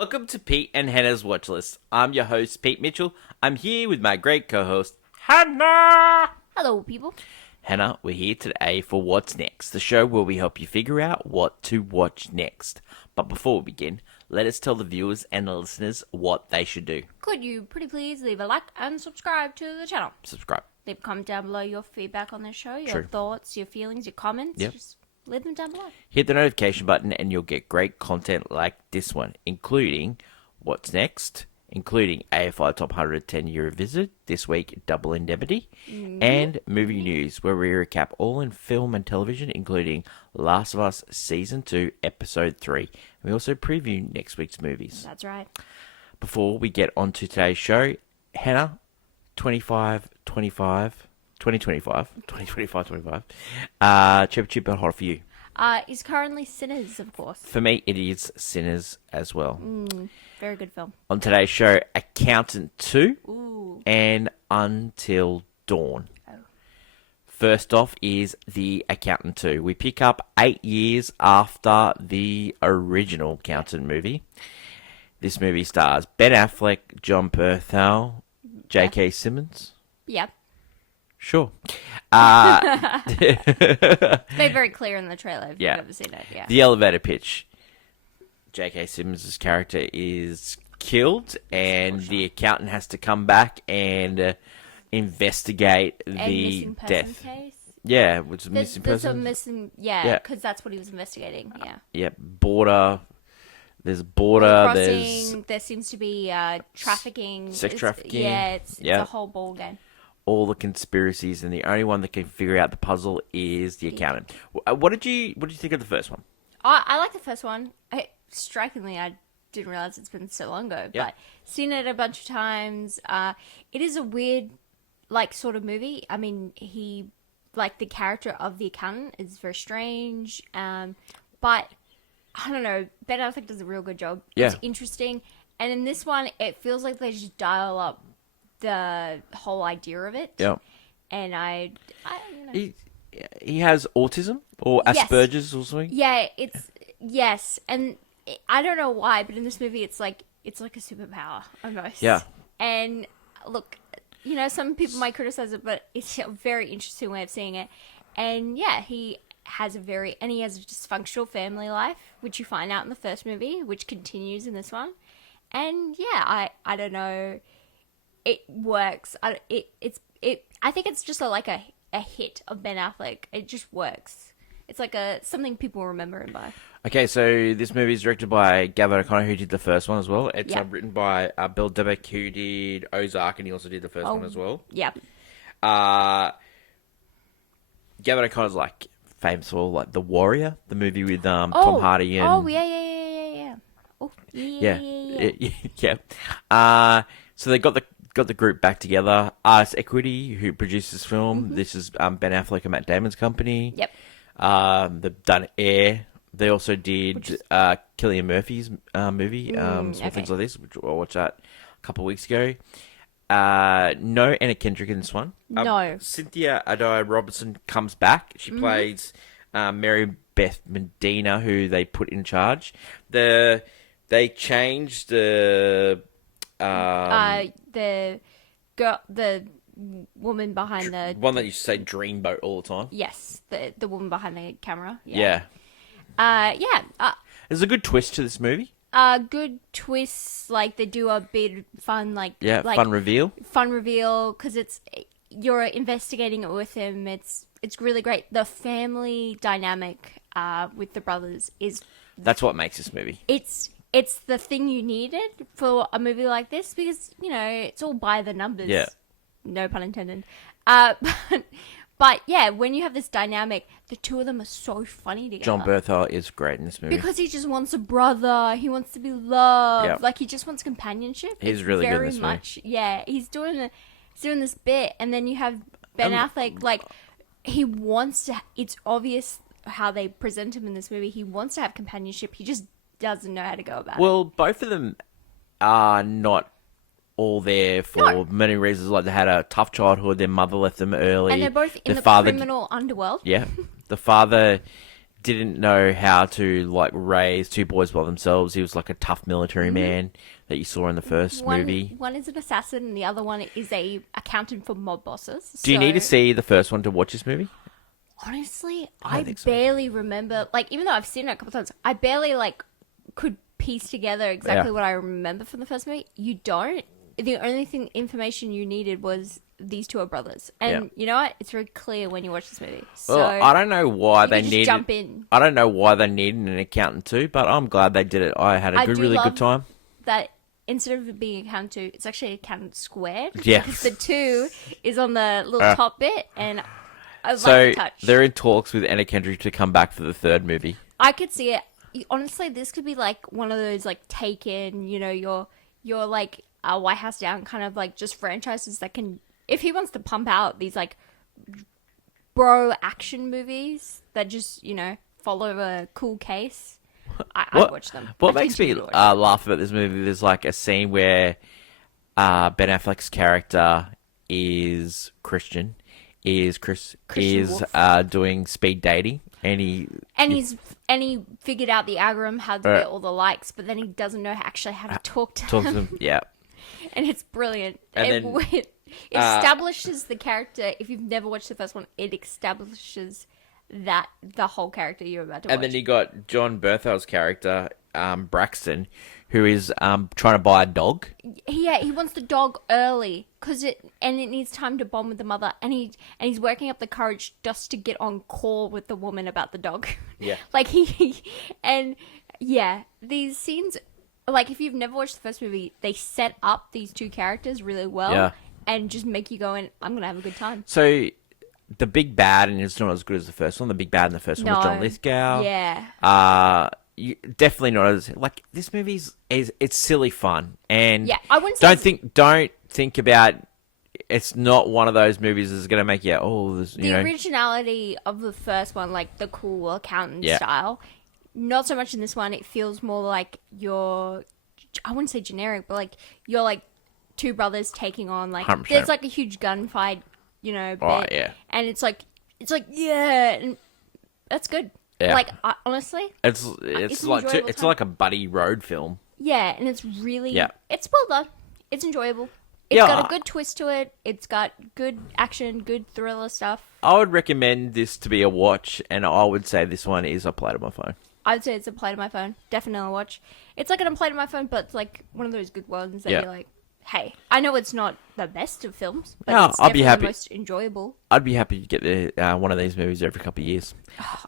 Welcome to Pete and Hannah's Watch List. I'm your host, Pete Mitchell. I'm here with my great co-host, Hannah! Hello, people. Hannah, we're here today for What's Next, the show where we help you figure out what to watch next. But before we begin, let us tell the viewers and the listeners what they should do. Could you pretty please leave a like and subscribe to the channel? Subscribe. Leave a comment down below your feedback on the show, your True. thoughts, your feelings, your comments. Yep. Just leave them down below. Hit the notification button and you'll get great content like this one, including What's Next, including AFI Top 100 10-year visit, this week Double Indemnity, and movie news, where we recap all in film and television, including Last of Us Season 2, Episode 3. We also preview next week's movies. That's right. Before we get on to today's show, Hannah, 2025, Chip Chip and Hot for you. Is currently Sinners, of course. For me, it is Sinners as well. Very good film. On today's show, Accountant 2 Ooh. and Until Dawn. Oh. First off is The Accountant 2. We pick up 8 years after the original Accountant movie. This movie stars Ben Affleck, John Bernthal, J.K. Simmons. Yep. Sure. It's made very clear in the trailer if Yeah. you've ever seen it. Yeah. The elevator pitch. J.K. Simmons' character is killed, and the accountant has to come back and investigate And the missing person death. case. Yeah, which is There's, missing there's a person. missing, Yeah. because that's what he was investigating. Yeah. Yeah, border. There's border. There's Crossing. There seems to be trafficking. Sex It's- trafficking. Yeah, it's Yeah. a whole ball game. all the conspiracies, and the only one that can figure out the puzzle is the accountant. What did you think of the first one? I like the first one. Strikingly, I didn't realize it's been so long ago, Yeah. but seen it a bunch of times. It is a weird, sort of movie. I mean, the character of the accountant is very strange. But I don't know. Ben Affleck does a real good job. Yeah. It's interesting, and in this one, it feels like they just dial up the whole idea of it. Yeah, And I he has autism or Yes. Asperger's or something. Yeah, yes, and I don't know why, but in this movie, it's like a superpower almost. Yeah. And look, some people might criticize it, but it's a very interesting way of seeing it. And yeah, he has a dysfunctional family life, which you find out in the first movie, which continues in this one. And yeah, I don't know, it works. I think it's just a hit of Ben Affleck. It just works. It's like something people remember him by. Okay, so this movie is directed by Gavin O'Connor, who did the first one as well. It's Yeah. written by Bill Debeck, who did Ozark, and he also did the first one as well. Yeah. Gavin O'Connor's famous for The Warrior, the movie with Tom Hardy and Oh, yeah. Oh, yeah. yeah. So they got the group back together. Artist Equity, who produced this film. This is Ben Affleck and Matt Damon's company. Yep. They've done Air. They also did Cillian Murphy's movie, Small Things Like This, which I watched that a couple of weeks ago. No Anna Kendrick in this one. No. Cynthia Adair Robertson comes back. She plays Mary Beth Medina, who they put in charge. They changed the The girl, the woman behind the one that used to say Dreamboat all the time. yes, the woman behind the camera. Yeah. Yeah. There's a good twist to this movie. Good twists. They do a bit fun, Fun reveal. fun reveal because you're investigating it with him. It's really great. The family dynamic with the brothers is That's what makes this movie. it's the thing you needed for a movie like this because it's all by the numbers. Yeah. No pun intended. But yeah, when you have this dynamic, the two of them are so funny together. John Bernthal is great in this movie. Because he just wants a brother. He wants to be loved. Yeah. He just wants companionship. He's It's really good in very this movie. much. Yeah, he's doing this bit, and then you have Ben Affleck. He wants to. It's obvious how they present him in this movie. He wants to have companionship. He just doesn't know how to go about it. Well, both of them are not all there for many reasons. They had a tough childhood. Their mother left them early. And they're both in the father, criminal underworld. Yeah, the father didn't know how to like raise two boys by themselves. He was like a tough military man that you saw in the first movie. One is an assassin, and the other one is a accountant for mob bosses. Do you need to So, see the first one to watch this movie? honestly, I I think so. barely remember. Like, even though I've seen it a couple times, I barely like could piece together exactly Yeah. what I remember from the first movie. You don't. The only information you needed was these two are brothers, and Yeah. you know what? It's very clear when you watch this movie. So Well, I don't know why you they can just needed. jump in. I don't know why they needed an accountant too, but I'm glad they did it. I had a I good, do really love good time. that instead of it being accountant two, it's actually accountant squared. Yeah. Because the two is on the little top bit, and I like So the touch. they're in talks with Anna Kendrick to come back for the third movie. I could see it. Honestly, this could be like one of those like Taken, you know, your like White House Down kind of like just franchises that can, if he wants to pump out these like bro action movies that just, you know, follow a cool case, I'd watch them. What I'd makes me continue to watch them. laugh about this movie? There's like a scene where Ben Affleck's character is Christian, Christian is Wolf. doing speed dating, and he And he figured out the algorithm how to get all the likes, but then he doesn't know actually how to talk to talks to them. them. Yeah, And it's brilliant. And it, then, it establishes the character. If you've never watched the first one, it establishes that the whole character you're about to watch. and then you got John Berthel's character, Braxton, who is trying to buy a dog. Yeah, he wants the dog early because it needs time to bond with the mother, and he's working up the courage just to get on call with the woman about the dog. Yeah. like and yeah, these scenes, like if you've never watched the first movie, they set up these two characters really well, Yeah. and just make you go in. I'm gonna have a good time. So the big bad, and it's not as good as the first one. The big bad in the first one was John No. Lithgow. Yeah. Definitely not as like this movie's is it's silly fun, and Yeah, I wouldn't say don't think about. It's not one of those movies that's gonna make you this, the originality of the first one, like the cool accountant Yeah. style. Not so much in this one. It feels more like I wouldn't say generic, but like you're like two brothers taking on like 100%. there's like a huge gunfight, you know. Oh, bit, yeah. and it's like yeah, and that's good. Yeah. Like honestly, It's it's an like enjoyable it's time. like a buddy road film. yeah, and it's really Yeah. it's well done. It's enjoyable. It's Yeah. got a good twist to it. It's got good action, good thriller stuff. I would recommend this to be a watch, and I would say this one is a play to my phone. I'd say it's a play to my phone. Definitely a watch. It's like an play to my phone, but it's like one of those good ones that Yeah. you're like, hey, I know it's not the best of films, but No, it's I'll be definitely happy. the most enjoyable. I'd be happy to get one of these movies every couple of years.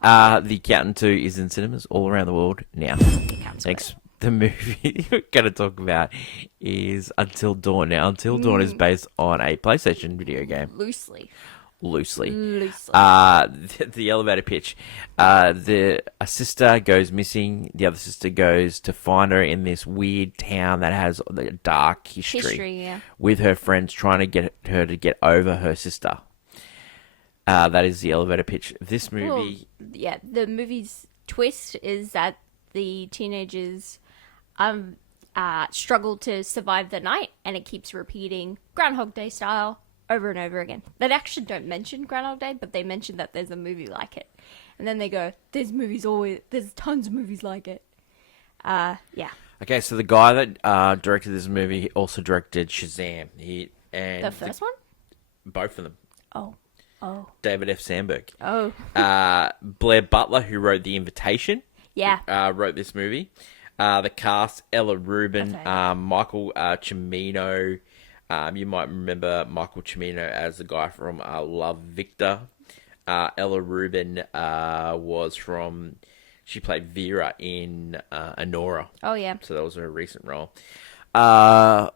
Oh, The Accountant 2 is in cinemas all around the world now. Counts Thanks. The movie we're going to talk about is Until Dawn. Now, Until Dawn is based on a PlayStation video game, loosely. loosely. The elevator pitch. A sister goes missing. The other sister goes to find her in this weird town that has a dark History, yeah. with her friends trying to get her to get over her sister. That is the elevator pitch. This movie... Well, yeah, the movie's twist is that the teenagers struggle to survive the night, and it keeps repeating Groundhog Day style over and over again. They actually don't mention Groundhog Day, but they mention that there's a movie like it, and then they go, "There's tons of movies like it." Yeah. Okay, so the guy that directed this movie he also directed Shazam. The first one? Both of them. Oh. David F. Sandberg. Oh. Blair Butler, who wrote The Invitation, Yeah. wrote this movie. The cast: Ella Rubin, Okay. Michael Cimino. You might remember Michael Cimino as the guy from Love, Victor. Ella Rubin she played Vera in Anora. Oh, yeah. So that was her recent role. Man,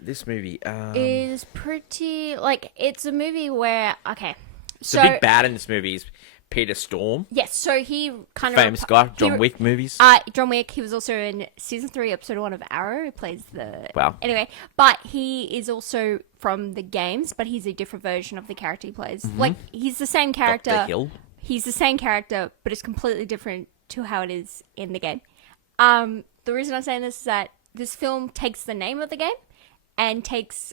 this movie. Is pretty, like, it's a movie where, okay. The big bad in this movie is Peter Storm, Yes, so he kind of... famous guy, John Wick movies. John Wick, he was also in season 3, episode 1 of Arrow. He plays the... Wow. Anyway, but he is also from the games, but he's a different version of the character he plays. Like, he's the same character. Dr. Hill. He's the same character, but it's completely different to how it is in the game. The reason I'm saying this is that this film takes the name of the game and takes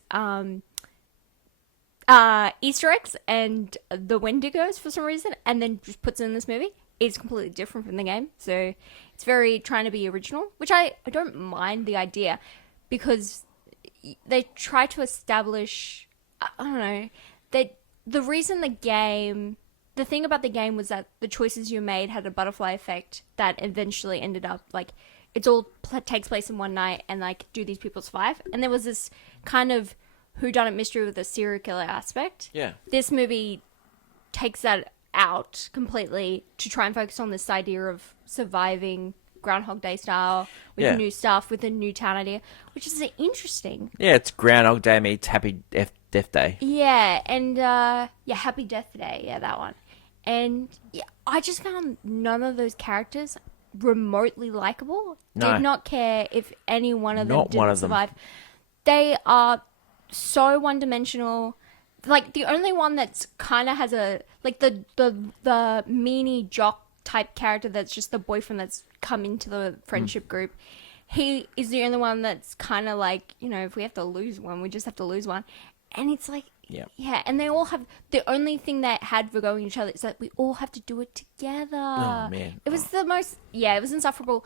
Easter eggs and the Wendigos for some reason, and then just puts it in this movie. It's completely different from the game, so it's very trying to be original, which I don't mind the idea, because they try to establish, I don't know, that the reason the thing about the game was that the choices you made had a butterfly effect that eventually ended up, like, it's all takes place in one night, and, like, do these people survive? And there was this kind of whodunit mystery with a serial killer aspect. Yeah. This movie takes that out completely to try and focus on this idea of surviving Groundhog Day style with Yeah. new stuff, with a new town idea, which is interesting. Yeah, it's Groundhog Day meets Happy Death Day. Yeah, and Happy Death Day, yeah, that one. And yeah, I just found none of those characters remotely likable. No. Did not care if any one of them Not didn't one of them. survive. They are so one-dimensional. Like, the only one that's kind of has a, like, the meanie jock type character that's just the boyfriend that's come into the friendship group. He is the only one that's kind of like, you know, if we have to lose one, we just have to lose one. And it's like, yeah, and they all have, the only thing they had for going each other is that we all have to do it together. Oh, man. It was the most, it was insufferable.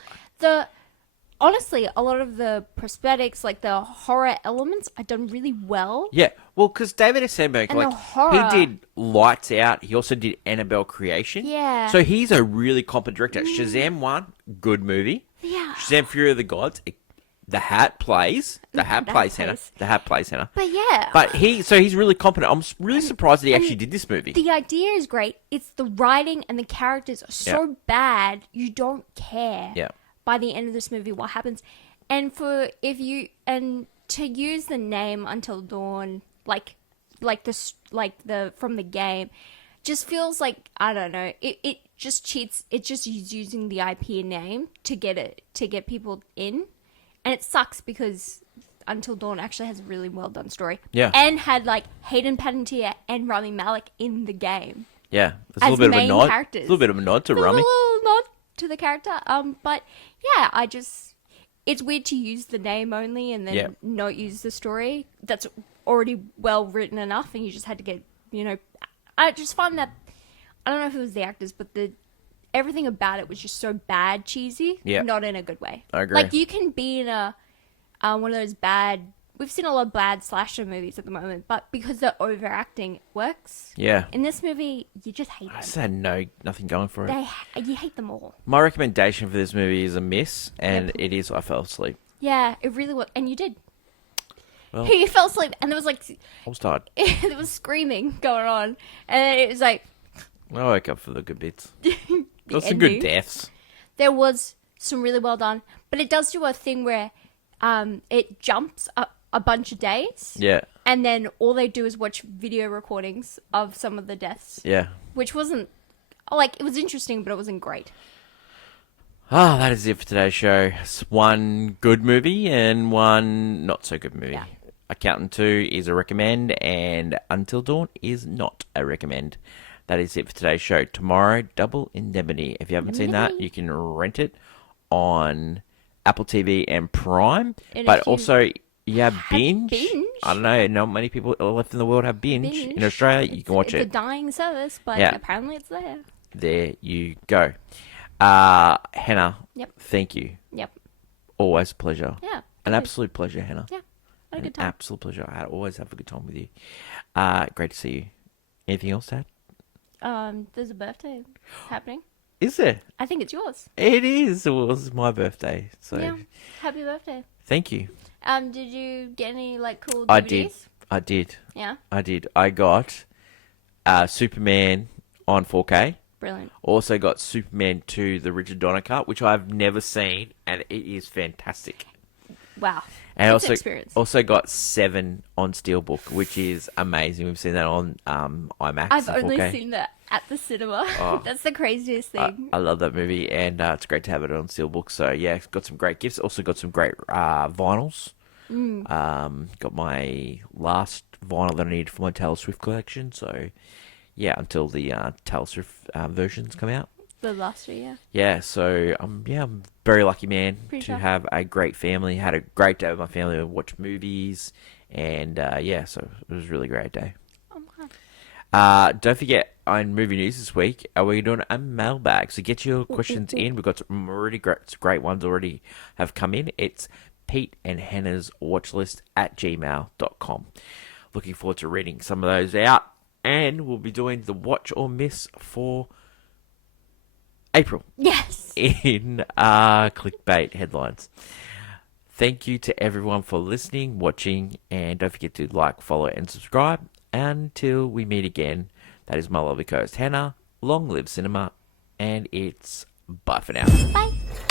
Honestly, a lot of the prosthetics, like the horror elements, are done really well. Yeah, well, because David S. Sandberg, And the like, horror. he did Lights Out. He also did Annabelle Creation. Yeah. So he's a really competent director. Shazam 1, good movie. Yeah. Shazam Fury of the Gods, The Hat plays. The Hat plays Hannah. plays. The Hat plays Hannah. But yeah. But he's really competent. I'm really surprised that he actually did this movie. The idea is great. It's the writing and the characters are so bad, you don't care. Yeah. By the end of this movie, what happens. And to use the name Until Dawn, like the from the game, just feels like, I don't know, it just cheats. It just is using the IP name to get people in, and it sucks because Until Dawn actually has a really well done story. Yeah. And had, like, Hayden Panettiere and Rami Malek in the game. Yeah. It's a As little bit of a main nod. characters. A little bit of a nod to A Rami. little nod to the character. But yeah, it's weird to use the name only and then not use the story that's already well written enough, and you just had to get, you know, I just find that, I don't know if it was the actors, but everything about it was just so bad cheesy. Yeah. Not in a good way. I agree. Like, you can be in one of those bad, we've seen a lot of bad slasher movies at the moment, but because they're overacting, it works. Yeah. In this movie, you just hate I them. just had nothing going for it. You hate them all. My recommendation for this movie is a miss, and it is I fell asleep. Yeah, it really was. And you did. Well- You fell asleep, and there was, like, I was tired. there was screaming going on. And it was like, I woke up for the good bits. the There's some good ending. deaths. There was some really well done. But it does do a thing where it jumps a bunch of days. Yeah. And then all they do is watch video recordings of some of the deaths. Yeah. Which wasn't, like, it was interesting, but it wasn't great. That is it for today's show. It's one good movie and one not so good movie. Yeah. Accountant 2 is a recommend, and Until Dawn is not a recommend. That is it for today's show. Tomorrow, Double Indemnity. If you haven't seen that, you can rent it on Apple TV and Prime. And but if you also, you have have Binge. Binge. I don't know. Not many people left in the world have Binge. In Binge. Australia, you can watch It's it. a dying service, but Yeah. apparently it's there. There you go. Hannah, Yep. thank you. Yep. Always a pleasure. Yeah. An absolute pleasure, Hannah. Yeah. Had a An good time. absolute pleasure. Always have a good time with you. Great to see you. Anything else, Dad? There's a birthday happening. Is there? I think it's yours. It is. It was my birthday. So Yeah. Happy birthday. thank you. Did you get any, like, cool I DVDs? did. Yeah. I did. I got Superman on 4K. Brilliant. Also got Superman 2, the Richard Donner cut, which I've never seen, and it is fantastic. Wow. And It's an experience. also got 7 on Steelbook, which is amazing. We've seen that on IMAX. I've and only 4K. seen that at the cinema. Oh. That's the craziest thing. I love that movie, and it's great to have it on Steelbook. So yeah, it's got some great gifts. Also got some great vinyls. Got my last vinyl that I needed for my Taylor Swift collection. So yeah, until the Taylor Swift versions come out. The last year. Yeah, so I'm a very lucky man Pretty to sure. have a great family. Had a great day with my family. We watched movies, and so it was a really great day. Don't forget, on movie news this week, we're doing a mailbag. So get your questions in. We've got some really great ones already have come in. It's Pete and Hannah's watchlist at gmail.com. Looking forward to reading some of those out. And we'll be doing the watch or miss for April Yes. in clickbait headlines. Thank you to everyone for listening, watching, and don't forget to like, follow, and subscribe. Until we meet again, that is my lovely co-host Hannah. Long live cinema, and it's bye for now. Bye.